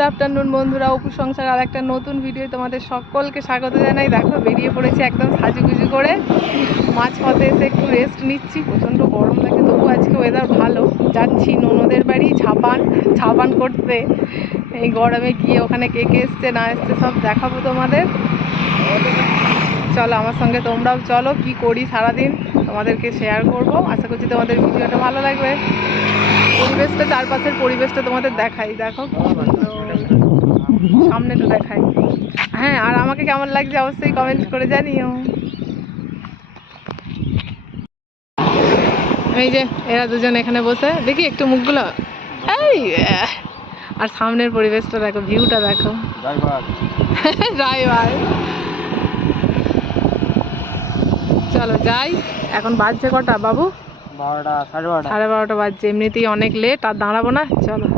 Good afternoon বন্ধুরা। অপু সংসার আর একটা নতুন ভিডিও তোমাদের সকলকে স্বাগত জানাই। দেখো, বেরিয়ে পড়েছি একদম সাজুগুজু করে। মাছ পথে এসে একটু রেস্ট নিচ্ছি। প্রচণ্ড গরম লাগে তবু আজকে ওয়েদার ভালো। যাচ্ছি ননদের বাড়ি, ঝাপান ঝাপান করতে। এই গরমে গিয়ে ওখানে কে কে এসছে, না এসছে, সব দেখাবো তোমাদের। চলো, আমার সঙ্গে তোমরাও চলো। কি করি সারাদিন, তোমাদেরকে শেয়ার করব। আশা করছি তোমাদের ভিডিওটা ভালো লাগবে। পরিবেশটা, চারপাশের পরিবেশটা তোমাদের দেখাই। দেখো। সামনে তো দেখাই। হ্যাঁ আর আমাকে কেমন লাগছে অবশ্যই কমেন্ট করে জানিও। এই যে এরা দুজন এখানে বসে। দেখি একটু মুখগুলো। এই আর সামনের পরিবেশটা দেখো ভিউটা দেখো। ড্রাইভার চলো যাই। এখন বাজছে কটা বাবু? বারোটা সাড়ে বারোটা। সাড়ে বারোটা বাজছে এমনিতেই অনেক লেট আর দাঁড়াবো না। চলো।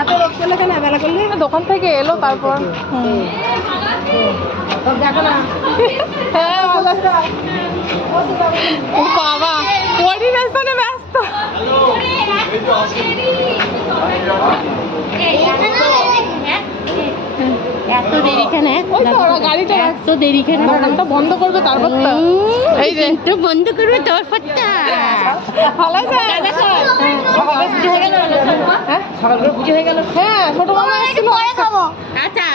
এত লোক করলে কেন? বেলা করলে? দোকান থেকে এলো তারপর। দেখো না হ্যাঁ বাবা পরিবেশনে ব্যস্ত এত দেরি কেন ওই তো ওরা গাড়িটা এত দেরি কেন? দোকানটা বন্ধ করবে তারপর এই যে। তো বন্ধ করবে ভালো হ্যাঁ হয়ে গেল হ্যাঁ ছোট মামা এসেছিল। আচ্ছা।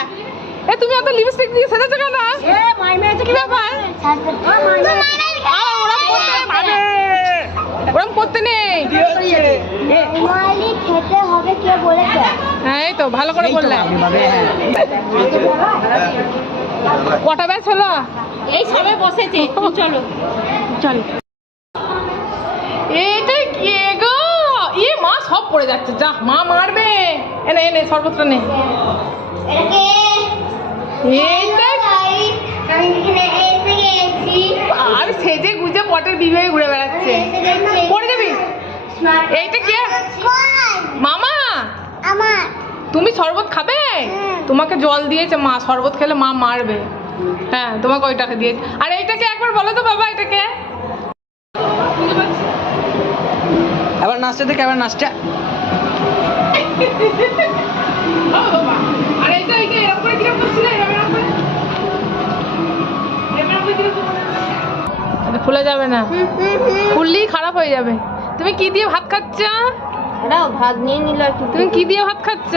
এ তুমি এত লিপস্টিক দিয়ে সেজেছো কেন? এ মাইমে আছে কি ব্যাপার? আর করতে নেই ওরম করতে নেই। খেতে হবে কে বলেছে? হ্যাঁ এই তো ভালো করে বললে। কটা ব্যাচ হলো? এই সবে বসেছে তুমি চলো। চল। এটা কে গো? ইয়ে মা সব পড়ে যাচ্ছে যা মা মারবে। এনে এনে সর্বত্র নে এইটা আমি এখানে এসে গেছি। আর সেজে গুজে পটের বিবে ঘুরে বেড়াচ্ছে। পড়ে যাবি? এইটা কি? মামা আমার তুমি শরবত খাবে? তোমাকে জল দিয়েছে মা শরবত খেলে মা মারবে। হ্যাঁ তোমাকে ওইটাকে দিয়েছে। আর এইটাকে একবার বলো তো বাবা এটাকে। এবার নাচতে থেকে এবার নাচটা ফুলে যাবে না। ফুললেই খারাপ হয়ে যাবে। তুমি কি দিয়ে ভাত খাচ্ছ? ওরাও ভাত নিয়ে নিল আর কি তুমি কি দিয়ে ভাত খাচ্ছ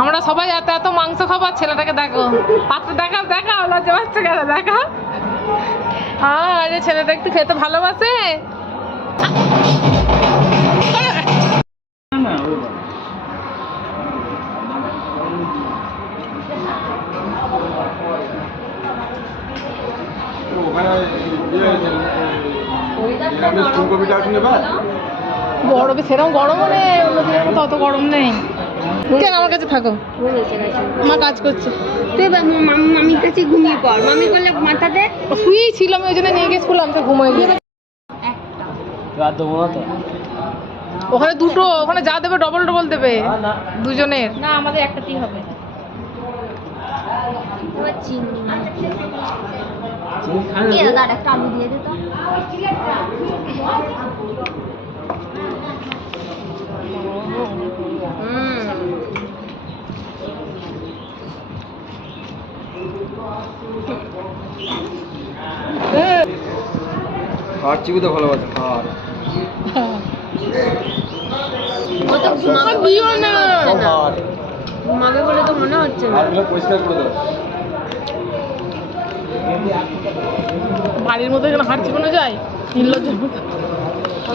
আমরা সবাই এত এত মাংস খাব আর ছেলেটাকে দেখো পাত্র দেখাও দেখাও লজ্জা পাচ্ছে কেন দেখা হ্যাঁ আরে ছেলেটা একটু খেতে ভালোবাসে গরমে সেরকম গরমও নেই অন্যদিনের মতো অত গরম নেই। কেন আমার কাছে থাকো। আমার কাজ করছে। তুই মামির কাছে ঘুমিয়ে পড়। মামি করলে মাথাতে ও শুয়েই ছিল আমি ওই জন্য নিয়ে গেছিলাম তো ঘুমিয়ে গিয়ে। ওখানে দুটো ওখানে যা দেবে ডবল ডবল দেবে। দুজনের। না আমাদের একটাতেই হবে। চিনি। দাদা একটা আলু দিয়ে দে তো খাওয়ার চিবি তো ভালোবাসে? খাওয়ার বলে তো মনে হচ্ছে না। পরিষ্কার করে দাও। বাড়ির মতো যেন হাঁটছি কোনো যায় নির্লজ্জের মতো।